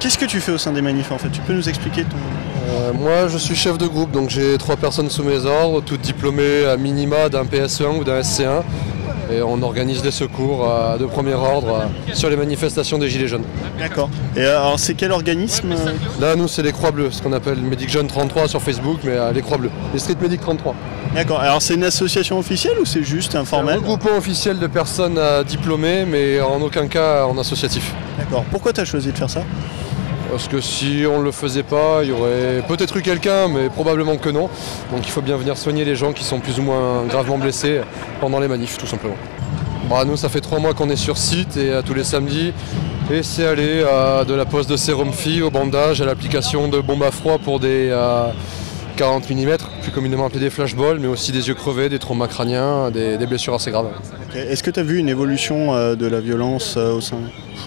Qu'est-ce que tu fais au sein des manifs en fait? Tu peux nous expliquer ton... Moi je suis chef de groupe, donc j'ai 3 personnes sous mes ordres, toutes diplômées à minima d'un PSE1 ou d'un SC1. Et on organise des secours de premier ordre sur les manifestations des Gilets jaunes. D'accord. Et alors c'est quel organisme? Là nous c'est les Croix Bleues, ce qu'on appelle Medic Jeune 33 sur Facebook, mais les Croix Bleues, les Street Medic 33. D'accord. Alors c'est une association officielle ou c'est juste informel? Un regroupement officiel de personnes diplômées, mais en aucun cas en associatif. D'accord. Pourquoi tu as choisi de faire ça? Parce que si on ne le faisait pas, il y aurait peut-être eu quelqu'un, mais probablement que non. Donc il faut bien venir soigner les gens qui sont plus ou moins gravement blessés pendant les manifs, tout simplement. Bah, nous, ça fait 3 mois qu'on est sur site et tous les samedis. Et c'est aller de la pose de sérum phi au bandage, à l'application de bombes à froid pour des 40 mm, plus communément appelés des flashballs, mais aussi des yeux crevés, des traumas crâniens, des blessures assez graves. Okay. Est-ce que tu as vu une évolution de la violence au sein?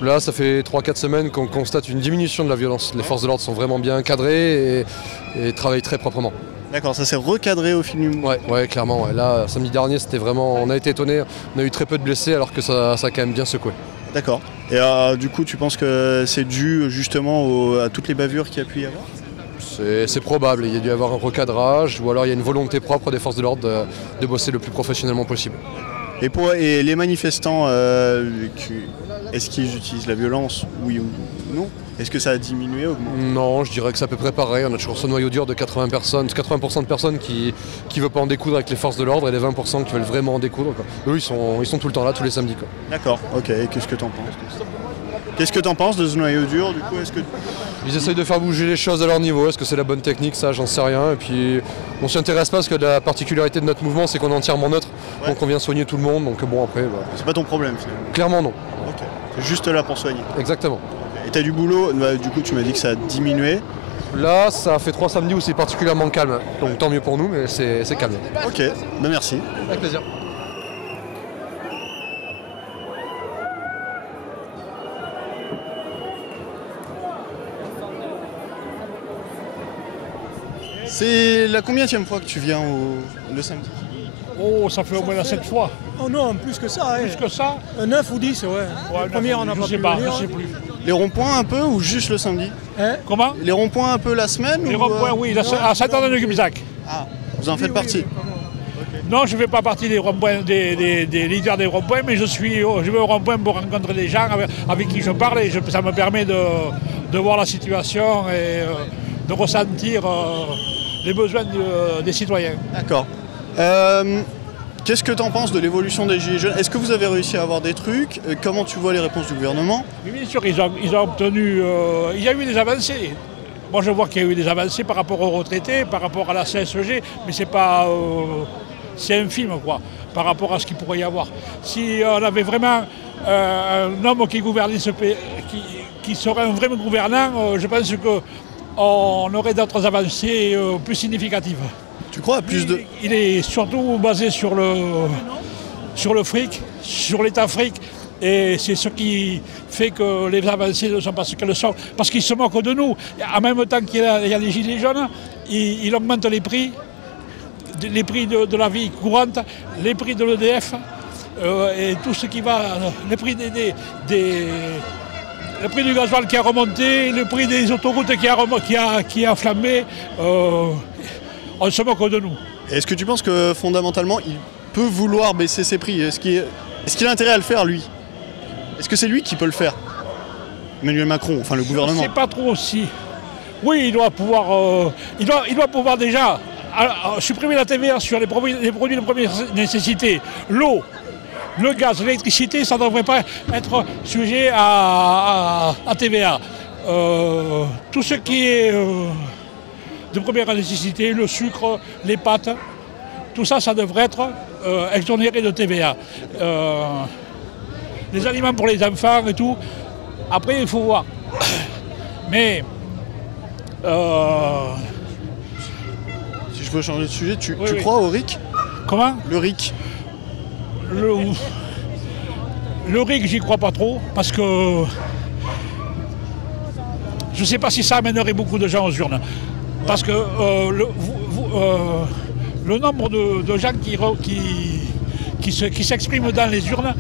Là, ça fait 3-4 semaines qu'on constate une diminution de la violence. Les forces de l'ordre sont vraiment bien encadrées et travaillent très proprement. D'accord, ça s'est recadré au fil du mois. Ouais, clairement. Ouais. Là, samedi dernier, c'était vraiment... On a été étonnés. On a eu très peu de blessés alors que ça a quand même bien secoué. D'accord. Et du coup, tu penses que c'est dû justement à toutes les bavures qu'il y a pu y avoir? C'est probable. Il y a dû y avoir un recadrage ou alors il y a une volonté propre des forces de l'ordre de bosser le plus professionnellement possible. Et les manifestants, est-ce qu'ils utilisent la violence, oui ou non? Est-ce que ça a diminué, augmenté? Non, je dirais que c'est à peu près pareil. On a toujours ce noyau dur de 80 personnes, 80% de personnes qui ne veulent pas en découdre avec les forces de l'ordre et les 20% qui veulent vraiment en découdre, quoi. Eux, ils sont tout le temps là, tous les samedis, quoi. D'accord, ok. Et qu'est-ce que tu en penses? Qu'est-ce que tu en penses de ce noyau dur, du coup? Ils essayent de faire bouger les choses à leur niveau. Est-ce que c'est la bonne technique? Ça, j'en sais rien. Et puis, on s'y intéresse pas parce que la particularité de notre mouvement, c'est qu'on est entièrement neutre. Ouais. Donc on vient soigner tout le monde. Donc bon, après... Bah... C'est pas ton problème, finalement? Clairement, non. Ok. C'est juste là pour soigner? Exactement. Et t'as du boulot? Du coup, tu m'as dit que ça a diminué. Là, ça fait 3 samedis où c'est particulièrement calme. Donc tant mieux pour nous, mais c'est calme. Ok, ben merci. Avec plaisir. C'est la combienième fois que tu viens le samedi? Oh, ça fait au moins la 7 fois. Oh non, plus que ça. Plus que ça 9 ou 10, ouais. La première, on n'a pas pu venir. Je sais plus. Les ronds-points un peu ou juste le samedi? Comment? Les ronds-points un peu la semaine? Les ronds-points, oui, à Saint-André-de-Guisac. Ah, vous en faites partie? Non, je ne fais pas partie des ronds-points, des leaders des ronds-points, mais je vais au rond-point pour rencontrer des gens avec qui je parle et ça me permet de voir la situation et de ressentir les besoins des citoyens. D'accord. Qu'est-ce que tu en penses de l'évolution des Gilets jaunes? Est-ce que vous avez réussi à avoir des trucs? Comment tu vois les réponses du gouvernement? Oui, bien sûr, ils ont obtenu... il y a eu des avancées. Moi, je vois qu'il y a eu des avancées par rapport aux retraités, par rapport à la CSG, mais c'est pas... c'est infime, quoi, par rapport à ce qu'il pourrait y avoir. Si on avait vraiment un homme qui gouvernait ce pays, qui serait un vrai gouvernant, je pense qu'on aurait d'autres avancées plus significatives. Tu crois à plus de... Il est surtout basé sur le fric, sur l'État fric, et c'est ce qui fait que les avancées ne sont pas ce qu'elles sont, parce qu'ils se moquent de nous. En même temps qu'il y a les gilets jaunes, il augmente les prix de la vie courante, les prix de l'EDF, et tout ce qui va, les prix le prix du gasoil qui a remonté, le prix des autoroutes qui a flambé. On se moque de nous. Est-ce que tu penses que fondamentalement il peut vouloir baisser ses prix? Est-ce qu'il a intérêt à le faire, lui? Est-ce que c'est lui qui peut le faire? Emmanuel Macron, enfin le gouvernement. Je ne sais pas trop aussi. Oui, il doit pouvoir déjà supprimer la TVA sur les produits de première nécessité. L'eau, le gaz, l'électricité, ça ne devrait pas être sujet à TVA. Tout ce qui est de première nécessité, le sucre, les pâtes, tout ça, ça devrait être exonéré de TVA. Les aliments pour les enfants et tout, après il faut voir. Mais... Si je peux changer de sujet, tu oui. Crois au RIC? Comment? Le RIC. Le RIC, j'y crois pas trop, parce que je ne sais pas si ça amènerait beaucoup de gens aux urnes. Parce que le nombre de gens qui s'expriment dans les urnes,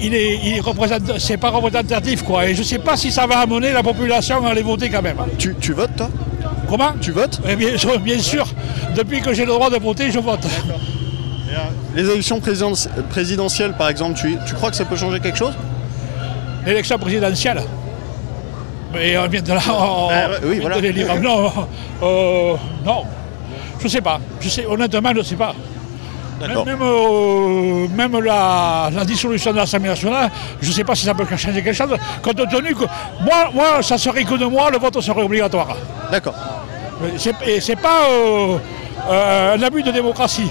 il représente, c'est pas représentatif, quoi. Et je ne sais pas si ça va amener la population à aller voter quand même. Tu votes, toi? Comment? Tu votes? Bien sûr. Depuis que j'ai le droit de voter, je vote. Les élections présidentielles, par exemple, tu crois que ça peut changer quelque chose? L'élection présidentielle. Mais on vient de là, oui, voilà. de l'élire. Non, non, je ne sais pas. Honnêtement, je ne sais pas. Même la dissolution de l'Assemblée nationale, je ne sais pas si ça peut changer quelque chose. Compte tenu que moi, ça serait que de moi, le vote serait obligatoire. D'accord. C'est pas un abus de démocratie.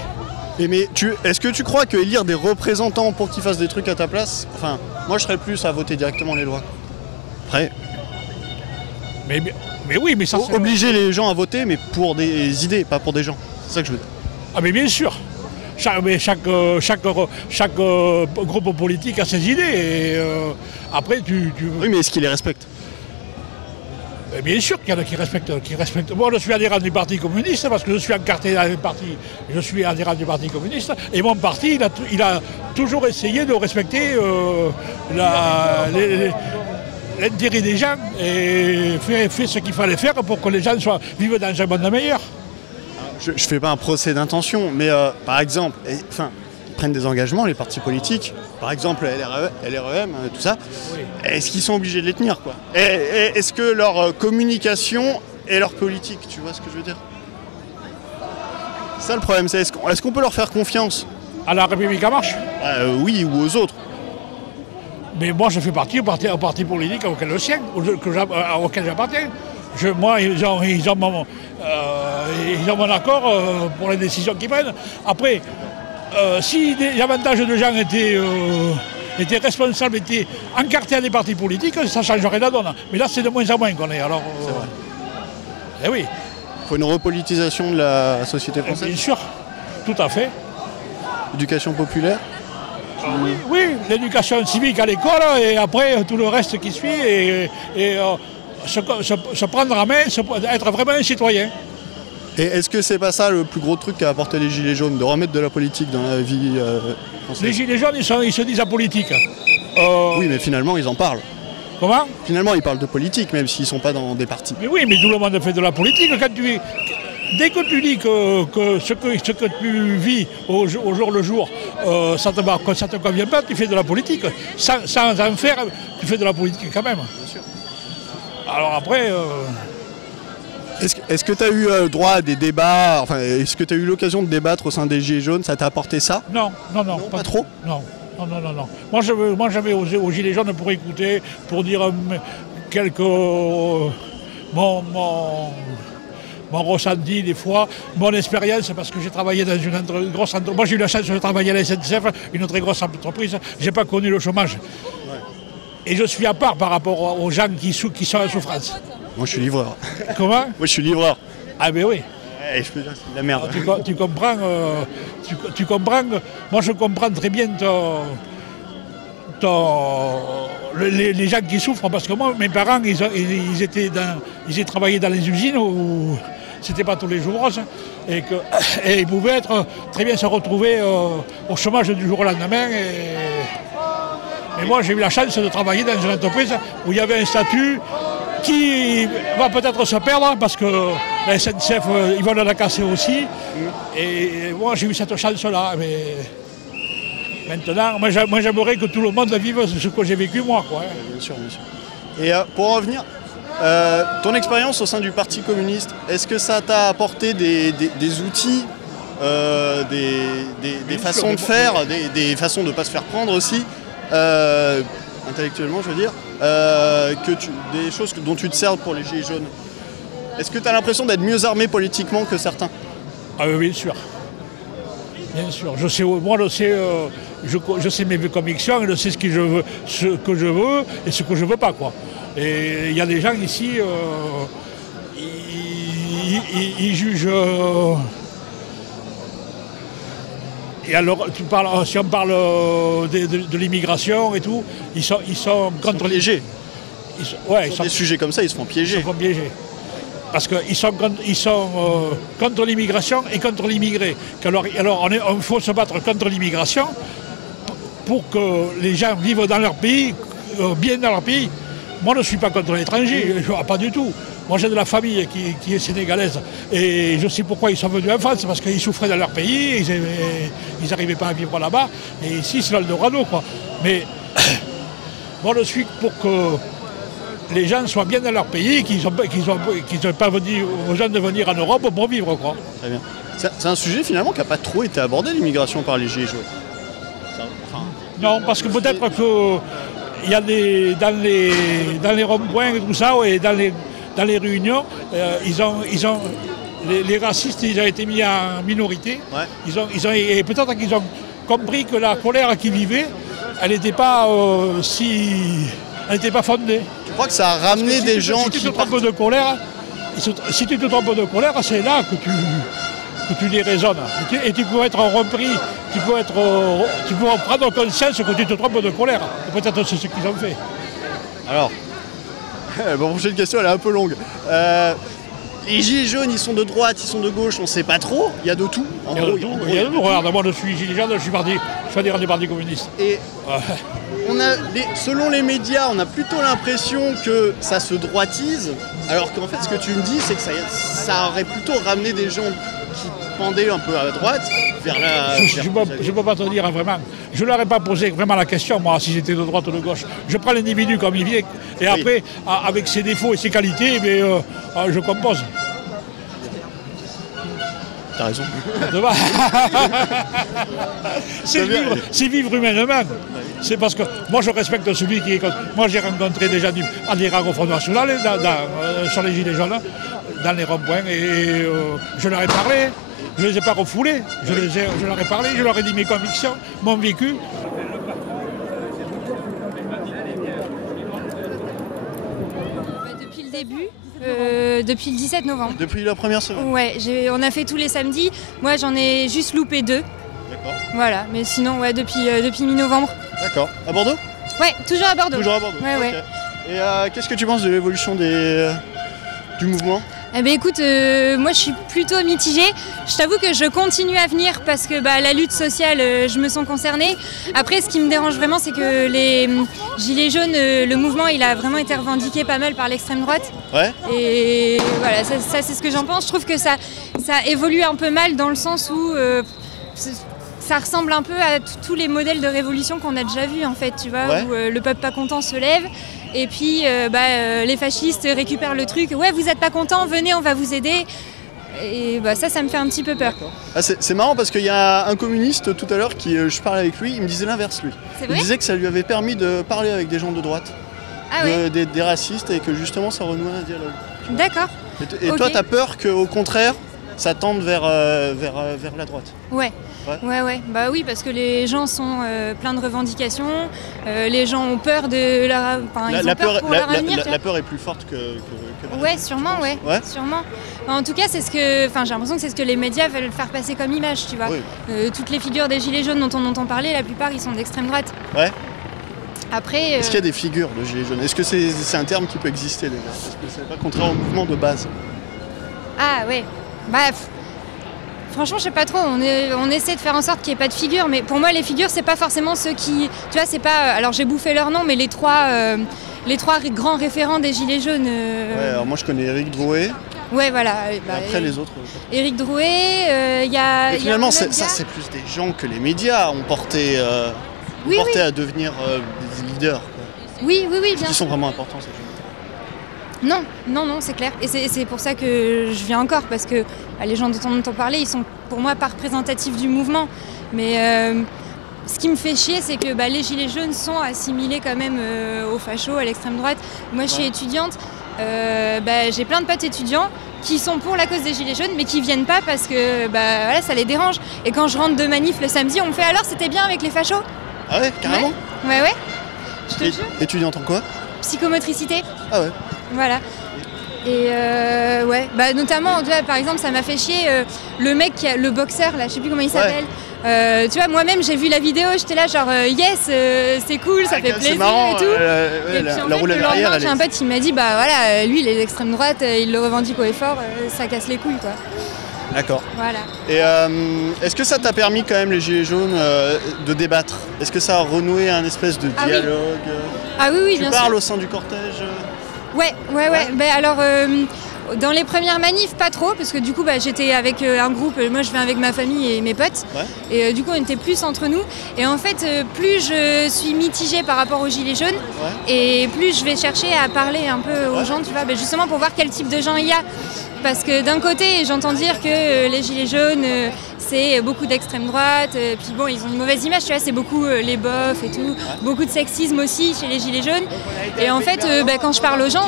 Mais est-ce que tu crois que élire des représentants pour qu'ils fassent des trucs à ta place, enfin, moi je serais plus à voter directement les lois. Après. Mais oui, mais ça. Obliger les gens à voter, mais pour des idées, pas pour des gens. C'est ça que je veux dire. Ah, mais bien sûr. Chaque groupe politique a ses idées. Et, après, Oui, mais est-ce qu'ils les respectent? Bien sûr qu'il y en a qui respectent. Moi, je suis adhérent du Parti communiste parce que je suis encarté dans le parti. Je suis adhérent du Parti communiste et mon parti, il a toujours essayé de respecter l'intérêt des gens et fait ce qu'il fallait faire pour que les gens vivent dans un monde meilleur. Je ne fais pas un procès d'intention, mais par exemple, ils prennent des engagements, les partis politiques, par exemple LREM, tout ça, oui. Est-ce qu'ils sont obligés de les tenir, quoi? Est-ce que leur communication est leur politique, tu vois ce que je veux dire? C'est ça le problème, c'est est-ce qu'on peut leur faire confiance? À la République en marche? Oui, ou aux autres. Mais moi je fais partie au parti politique auquel j'appartiens. Moi, ils ont mon accord pour les décisions qu'ils prennent. Après, si davantage de gens étaient responsables, étaient encartés à des partis politiques, ça changerait la donne. Mais là, c'est de moins en moins qu'on est. Alors, c'est vrai. Eh oui. Il faut une repolitisation de la société française. Bien sûr, tout à fait. Éducation populaire. Oui, l'éducation civique à l'école et après tout le reste qui suit et se prendre en main, être vraiment un citoyen. Et est-ce que c'est pas ça le plus gros truc qu'a apporté les Gilets jaunes, de remettre de la politique dans la vie française? Les Gilets jaunes, ils se disent apolitiques. Oui, mais finalement, ils en parlent. Comment? Finalement, ils parlent de politique, même s'ils ne sont pas dans des partis. Mais oui, mais tout le monde fait de la politique. Dès que tu dis que ce que tu vis au jour le jour, ça te convient pas, tu fais de la politique. Sans en faire, tu fais de la politique quand même. Bien sûr. Alors après... Est-ce que tu as eu droit à des débats, enfin, est-ce que tu as eu l'occasion de débattre au sein des Gilets jaunes? Ça t'a apporté ça? Non, pas trop? Non. Moi, j'avais aux Gilets jaunes pour écouter, pour dire quelques... mon ressenti des fois, mon expérience, parce que j'ai travaillé dans une grosse entreprise. Moi, j'ai eu la chance de travailler à la SNCF, une très grosse entreprise. Je n'ai pas connu le chômage. Ouais. Et je suis à part par rapport aux gens qui sont en souffrance. Moi, je suis livreur. Comment? Moi, je suis livreur. Ah, ben oui. Ouais, je peux dire que c'est de la merde. Tu comprends, tu comprends. Moi, je comprends très bien les gens qui souffrent, parce que moi, mes parents, ils travaillaient dans les usines où c'était pas tous les jours, et ils pouvaient très bien se retrouver au chômage du jour au lendemain. Mais moi, j'ai eu la chance de travailler dans une entreprise où il y avait un statut qui va peut-être se perdre, parce que la SNCF, ils vont la casser aussi. Et moi, j'ai eu cette chance-là. Mais maintenant, moi j'aimerais que tout le monde vive ce que j'ai vécu moi, quoi. Bien sûr. Et pour en revenir, ton expérience au sein du Parti communiste, est-ce que ça t'a apporté des outils, des façons de faire, des façons de ne pas se faire prendre aussi, intellectuellement je veux dire, des choses dont tu te sers pour les Gilets jaunes? Est-ce que tu as l'impression d'être mieux armé politiquement que certains? Ah oui, bien sûr. Bien sûr. Je sais mes convictions, je sais ce que je veux et ce que je ne veux pas, quoi. Et il y a des gens ici, ils jugent... Et alors, si on parle de l'immigration et tout, ils sont contre les... Sur des sujets comme ça, ils se font piéger. Ils se font piéger. Parce qu'ils sont contre l'immigration et contre l'immigré. Alors il faut se battre contre l'immigration pour que les gens vivent dans leur pays, bien dans leur pays. Moi, je ne suis pas contre l'étranger, pas du tout. Moi, j'ai de la famille qui est sénégalaise et je sais pourquoi ils sont venus en France, parce qu'ils souffraient dans leur pays, ils n'arrivaient pas à vivre là-bas. Et ici, c'est l'Eldorado, quoi. Mais moi, je suis pour que les gens soient bien dans leur pays, qu'ils n'aient pas besoin de venir en Europe pour vivre, quoi. Très bien. C'est un sujet finalement qui n'a pas trop été abordé, l'immigration par les Gilets jaunes. Non, parce que peut-être qu'il y a dans les ronds-points et tout ça, et dans les réunions, les racistes, ils ont été mis en minorité. Ouais. Et peut-être qu'ils ont compris que la colère qu'ils vivaient, elle n'était pas fondée. Tu crois que ça a ramené des gens qui... Si tu te trompes de colère, c'est là que tu déraisonnes. Et tu peux être repris, tu peux prendre conscience que tu te trompes de colère. Et peut-être c'est ce qu'ils ont fait. Alors, bon, prochaine question, elle est un peu longue. Les gilets jaunes, ils sont de droite, ils sont de gauche, on ne sait pas trop. Il y a de tout. Il y a de tout. Regarde, moi je suis gilet jaune, je suis adhérent du Parti communiste. Et selon les médias, on a plutôt l'impression que ça se droitise, alors qu'en fait, ce que tu me dis, c'est que ça aurait plutôt ramené des gens qui pendaient un peu à droite vers la... Je ne peux pas te dire vraiment. Je ne leur ai pas posé vraiment la question, moi, si j'étais de droite ou de gauche. Je prends l'individu comme il vient, et après, avec ses défauts et ses qualités, je compose. T'as raison. C'est vivre humainement. C'est parce que moi je respecte celui qui est contre. Moi j'ai rencontré déjà des rares au Front National sur les Gilets jaunes, dans les ronds-points, et je leur ai parlé. Je ne les ai pas refoulés. Je leur ai parlé, je leur ai dit mes convictions, mon vécu. Depuis le début. Depuis le 17 novembre. Depuis la première semaine. Ouais, on a fait tous les samedis. Moi, j'en ai juste loupé 2. D'accord. Voilà, mais sinon, ouais, depuis mi-novembre. D'accord. À Bordeaux ? Ouais, toujours à Bordeaux. Toujours à Bordeaux. Ouais, okay. Et qu'est-ce que tu penses de l'évolution du mouvement ? Eh bien, écoute, moi, je suis plutôt mitigée. Je t'avoue que je continue à venir parce que la lutte sociale, je me sens concernée. Après, ce qui me dérange vraiment, c'est que les Gilets jaunes, le mouvement, il a vraiment été revendiqué pas mal par l'extrême droite. Ouais. Et voilà, ça c'est ce que j'en pense. Je trouve que ça évolue un peu mal dans le sens où ça ressemble un peu à tous les modèles de révolution qu'on a déjà vus, en fait, tu vois, ouais. Où le peuple pas content se lève. Et puis les fascistes récupèrent le truc. Ouais, vous n'êtes pas content, venez, on va vous aider. Et ça me fait un petit peu peur. Ah, c'est marrant parce qu'il y a un communiste tout à l'heure je parlais avec lui, il me disait l'inverse lui. C'est vrai ? Il disait que ça lui avait permis de parler avec des gens de droite, des racistes, et que justement ça renouait un dialogue. D'accord. Et toi, t'as peur qu'au contraire, ça tende vers la droite ? Ouais. Bah oui, parce que les gens sont pleins de revendications, les gens ont peur de leur... Enfin, leur avenir. La peur est plus forte que la ouais, sûrement, ouais. Sûrement. En tout cas, c'est ce que... Enfin, j'ai l'impression que c'est ce que les médias veulent faire passer comme image, tu vois. Oui. Toutes les figures des Gilets jaunes dont on entend parler, la plupart, ils sont d'extrême droite. Ouais. Après... Est-ce qu'il y a des figures de Gilets jaunes ? Est-ce que c'est un terme qui peut exister, déjà ? Est-ce que c'est pas contraire au mouvement de base ? Ah, ouais. Franchement, je sais pas trop, on essaie de faire en sorte qu'il n'y ait pas de figures, mais pour moi les figures c'est pas forcément ceux qui... Tu vois, c'est pas... Alors j'ai bouffé leur nom, mais les trois grands référents des Gilets jaunes... Ouais, alors moi je connais Éric Drouet. Ouais, voilà. Après les autres... Éric Drouet, il y a... Mais finalement, ça c'est plus des gens que les médias ont porté, à devenir des leaders. Quoi. Oui, bien sûr. Qui sont vraiment importants, ces gens. Non, c'est clair. Et c'est pour ça que je viens encore, parce que les gens dont on entend parler, ils sont pour moi pas représentatifs du mouvement. Mais ce qui me fait chier, c'est que les Gilets jaunes sont assimilés quand même aux fachos, à l'extrême droite. Moi, je suis étudiante, j'ai plein de potes étudiants qui sont pour la cause des Gilets jaunes, mais qui viennent pas parce que ça les dérange. Et quand je rentre de manif le samedi, on me fait alors c'était bien avec les fachos ? Ah ouais, carrément ? Ouais. Je te jure. Étudiante en quoi ? Psychomotricité. Ah ouais. Voilà. Et notamment, par exemple, ça m'a fait chier le mec, le boxeur, là, je sais plus comment il s'appelle. Ouais. Tu vois, moi-même, j'ai vu la vidéo, j'étais là genre yes, c'est cool, ça fait plaisir marrant, et tout. Et puis en fait, le lendemain, j'ai un pote qui m'a dit, lui, il est d'extrême droite, il le revendique haut et fort, ça casse les couilles, quoi. D'accord. Voilà. Et est-ce que ça t'a permis quand même, les Gilets jaunes, de débattre? Est-ce que ça a renoué un espèce de dialogue? Ah oui, Tu bien parles sûr. au sein du cortège? Ouais. Ben alors, dans les premières manifs, pas trop, parce que du coup, j'étais avec un groupe. Moi, je viens avec ma famille et mes potes. Ouais. Et du coup, on était plus entre nous. Et en fait, plus je suis mitigée par rapport aux Gilets jaunes, et plus je vais chercher à parler un peu aux gens, tu vois, justement pour voir quel type de gens il y a. Parce que d'un côté, j'entends dire que les Gilets jaunes, c'est beaucoup d'extrême droite, puis bon, ils ont une mauvaise image, tu vois, c'est beaucoup les bofs et tout, beaucoup de sexisme aussi chez les Gilets jaunes. Et en fait, quand je parle aux gens,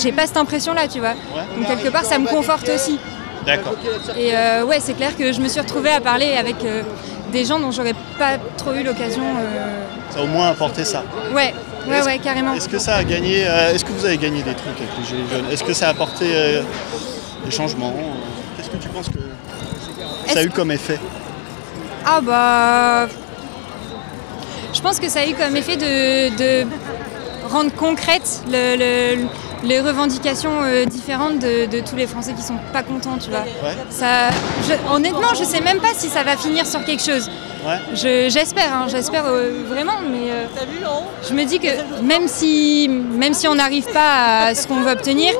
j'ai pas cette impression-là, tu vois. Donc quelque part, ça me conforte aussi. D'accord. Et ouais, c'est clair que je me suis retrouvée à parler avec des gens dont j'aurais pas trop eu l'occasion. Ça a au moins apporté ça. Ouais, carrément. Est-ce que ça a gagné, est-ce que vous avez gagné des trucs avec les Gilets jaunes? Est-ce que ça a apporté des changements? Qu'est-ce que tu penses que ça a eu comme effet? Je pense que ça a eu comme effet de rendre concrètes les revendications différentes de tous les Français qui sont pas contents, tu vois. Ouais. Honnêtement, je sais même pas si ça va finir sur quelque chose. Ouais. J'espère vraiment, mais je me dis que même si on n'arrive pas à ce qu'on veut obtenir,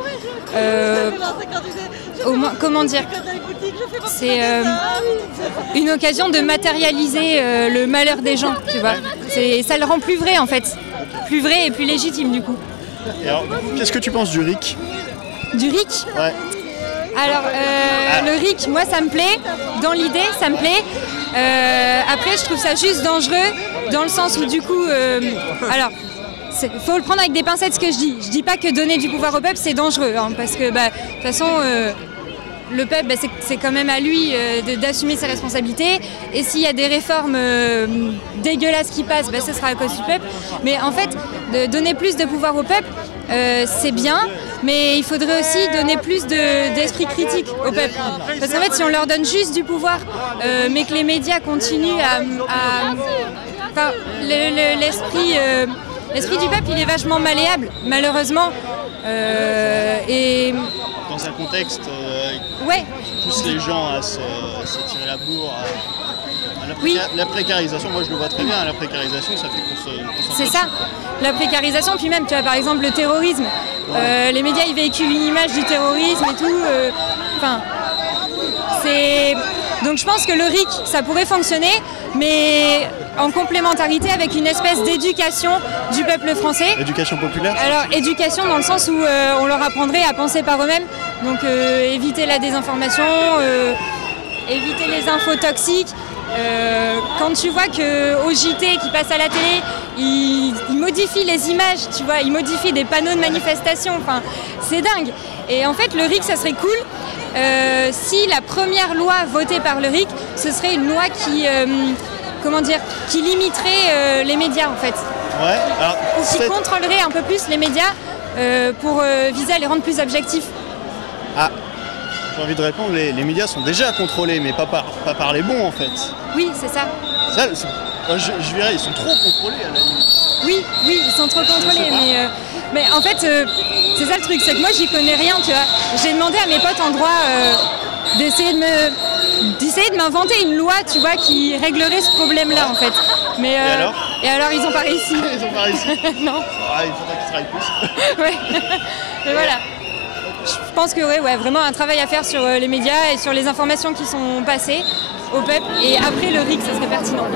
au moins, comment dire, c'est une occasion de matérialiser le malheur des gens, tu vois. Ça le rend plus vrai en fait, plus vrai et plus légitime du coup. Et alors, qu'est-ce que tu penses du RIC? Du RIC? Ouais. Alors, le RIC, moi ça me plaît, dans l'idée ça me plaît. Après, je trouve ça juste dangereux, dans le sens où du coup, faut le prendre avec des pincettes ce que je dis. Je dis pas que donner du pouvoir au peuple c'est dangereux, hein, parce que de toute façon, le peuple, c'est quand même à lui d'assumer ses responsabilités. Et s'il y a des réformes dégueulasses qui passent, ce sera à cause du peuple. Mais en fait, de donner plus de pouvoir au peuple, c'est bien, mais il faudrait aussi donner plus d'esprit critique au peuple. Parce qu'en fait, si on leur donne juste du pouvoir, mais que les médias continuent l'esprit du peuple, il est vachement malléable, malheureusement. Et dans un contexte qui pousse les gens à se tirer la bourre, à la précarisation. Moi je le vois très bien, la précarisation ça fait qu'on s'en c'est ça, la précarisation, puis même tu vois par exemple le terrorisme, les médias ils véhiculent une image du terrorisme et tout, donc je pense que le RIC ça pourrait fonctionner, mais en complémentarité avec une espèce d'éducation du peuple français. Éducation populaire? Alors éducation dans le sens où on leur apprendrait à penser par eux-mêmes, donc éviter la désinformation, éviter les infos toxiques. Quand tu vois qu'au JT qui passe à la télé, ils modifient les images, tu vois, ils modifient des panneaux de manifestation, c'est dingue. Et en fait le RIC ça serait cool si la première loi votée par le RIC, ce serait une loi qui limiterait les médias en fait. Ouais. Alors, ou qui contrôlerait un peu plus les médias pour viser à les rendre plus objectifs. J'ai envie de répondre, les médias sont déjà contrôlés, mais pas par les bons en fait. Oui, c'est ça. Je verrais, ils sont trop contrôlés à la limite. Oui, ils sont trop contrôlés, mais en fait, c'est ça le truc, c'est que moi j'y connais rien, tu vois. J'ai demandé à mes potes en droit d'essayer de m'inventer une loi, tu vois, qui réglerait ce problème-là en fait. Mais, et alors ils ont pas réussi. Ils ont pas réussi. Non. Il faudrait qu'ils travaillent plus. Ouais. Mais voilà. Je pense que vraiment un travail à faire sur les médias et sur les informations qui sont passées au peuple. Et après le RIC, ça serait pertinent.